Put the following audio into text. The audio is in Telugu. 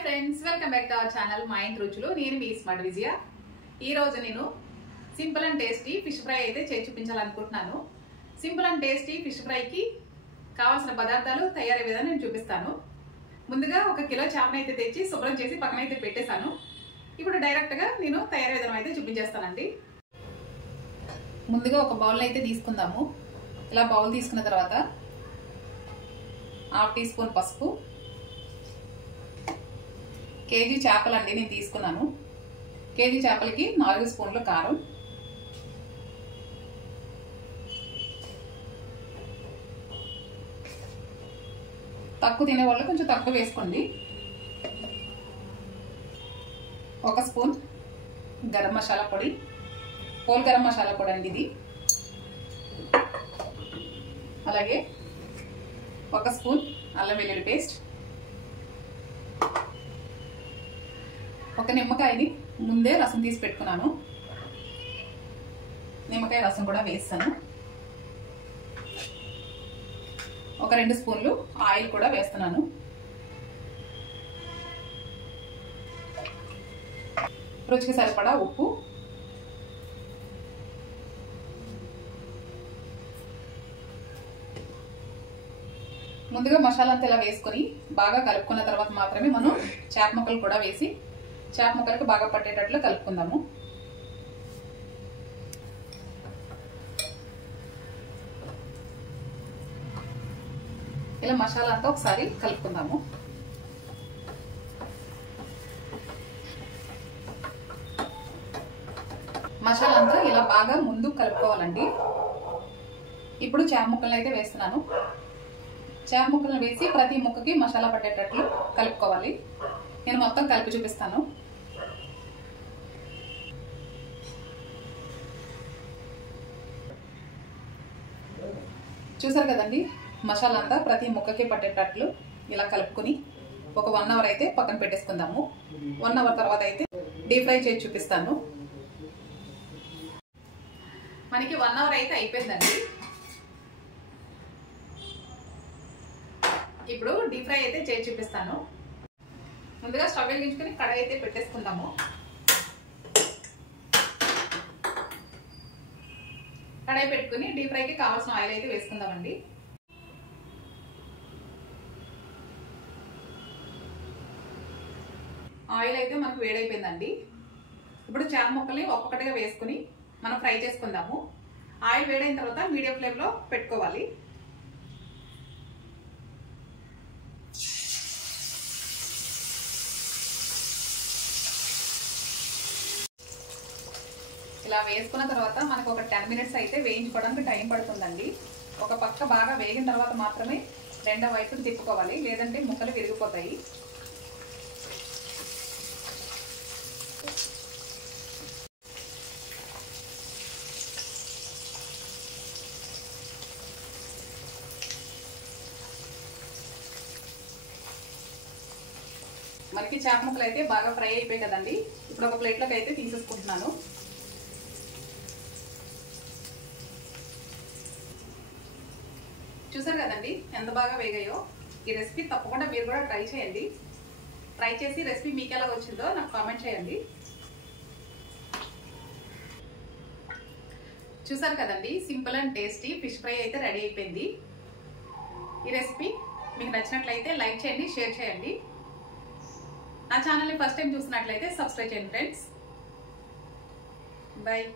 Hi friends, welcome back to our channel మా ఇంటి రుచులు. నేను మీ స్మార్ట్ విజయ. ఈ రోజు నేను simple and tasty fish fry అయితే చేసి చూపించాలనుకుంటున్నాను. సింపుల్ అండ్ టేస్టీ ఫిష్ ఫ్రైకి కావాల్సిన పదార్థాలు తయారయ్యే విధానం నేను చూపిస్తాను. ముందుగా 1 కిలో చేపను అయితే తెచ్చి శుభ్రం చేసి పక్కన అయితే పెట్టేశాను. ఇప్పుడు డైరెక్ట్గా నేను తయారీ విధానం అయితే చూపించేస్తానండి. ముందుగా ఒక బౌల్ అయితే తీసుకుందాము. ఇలా బౌల్ తీసుకున్న తర్వాత 1/2 టీ స్పూన్ పసుపు, కేజీ చేపలండి నేను తీసుకున్నాను. కేజీ చేపలకి 4 స్పూన్లు కారం, తక్కువ తినేవాళ్ళు కొంచెం తక్కువ వేసుకోండి. 1 స్పూన్ గరం మసాలా పొడి, హోల్ గరం మసాలా పొడి అండి ఇది. అలాగే 1 స్పూన్ అల్లం వెల్లుల్లి పేస్ట్, 1 నిమ్మకాయని ముందే రసం తీసి పెట్టుకున్నాను, నిమ్మకాయ రసం కూడా వేస్తాను. 2 స్పూన్లు ఆయిల్ కూడా వేస్తున్నాను. రుచికి సరిపడా ఉప్పు, ముందుగా మసాలా అంతా ఇలా వేసుకొని బాగా కలుపుకున్న తర్వాత మాత్రమే మనం చేప ముక్కలు కూడా వేసి చేప ముక్కలకు బాగా పట్టేటట్లు కలుపుకుందాము. ఇలా మసాలా అంతా ఒకసారి కలుపుకుందాము. మసాలా అంతా ఇలా బాగా ముందు కలుపుకోవాలండి. ఇప్పుడు చేప ముక్కలను అయితే వేస్తున్నాను. చేప ముక్కలను వేసి ప్రతి ముక్కకి మసాలా పట్టేటట్లు కలుపుకోవాలి. నేను మొత్తం కలిపి చూపిస్తాను. చూసారు కదండి, మసాలా అంతా ప్రతి ముక్కకి పట్టేటట్లు ఇలా కలుపుకొని ఒక 1 అవర్ అయితే పక్కన పెట్టేసుకుందాము. 1 అవర్ తర్వాత అయితే డీప్ ఫ్రై చేసి చూపిస్తాను. మనకి 1 అవర్ అయితే అయిపోయిందండి. ఇప్పుడు డీప్ ఫ్రై అయితే చేసి చూపిస్తాను. ముందుగా స్టవ్ వెలిగించుకొని కడాయి అయితే పెట్టేసుకుందాము. కడాయి పెట్టుకుని డీప్ ఫ్రైకి కావాల్సిన ఆయిల్ అయితే వేసుకుందామండి. ఆయిల్ అయితే మనకు వేడైపోయిందండి. ఇప్పుడు చేప ముక్కల్ని ఒక్కొక్కటిగా వేసుకుని మనం ఫ్రై చేసుకుందాము. ఆయిల్ వేడైన తర్వాత మీడియం ఫ్లేమ్లో పెట్టుకోవాలి. ఇలా వేసుకున్న తర్వాత మనకు ఒక 10 మినిట్స్ అయితే వేయించుకోవడానికి టైం పడుతుందండి. ఒక పక్క బాగా వేగిన తర్వాత మాత్రమే రెండో వైపుకి తిప్పుకోవాలి, లేదంటే ముక్కలు విరిగిపోతాయి. మనకి చేప ముక్కలు అయితే బాగా ఫ్రై అయిపోయాయి కదండి. ఇప్పుడు ఒక ప్లేట్లోకి అయితే తీసేసుకుంటున్నాను. చూసారు కదండి ఎంత బాగా వేగాయో. ఈ రెసిపీ తప్పకుండా మీరు కూడా ట్రై చేయండి. ట్రై చేసి రెసిపీ మీకు ఎలా వచ్చిందో నాకు కామెంట్ చేయండి. చూసారు కదండి, simple and tasty fish fry అయితే రెడీ అయిపోయింది. ఈ రెసిపీ మీకు నచ్చినట్లయితే లైక్ చేయండి, షేర్ చేయండి. నా ఛానల్ని ఫస్ట్ టైం చూసినట్లయితే సబ్స్క్రైబ్ చేయండి ఫ్రెండ్స్. బాయ్.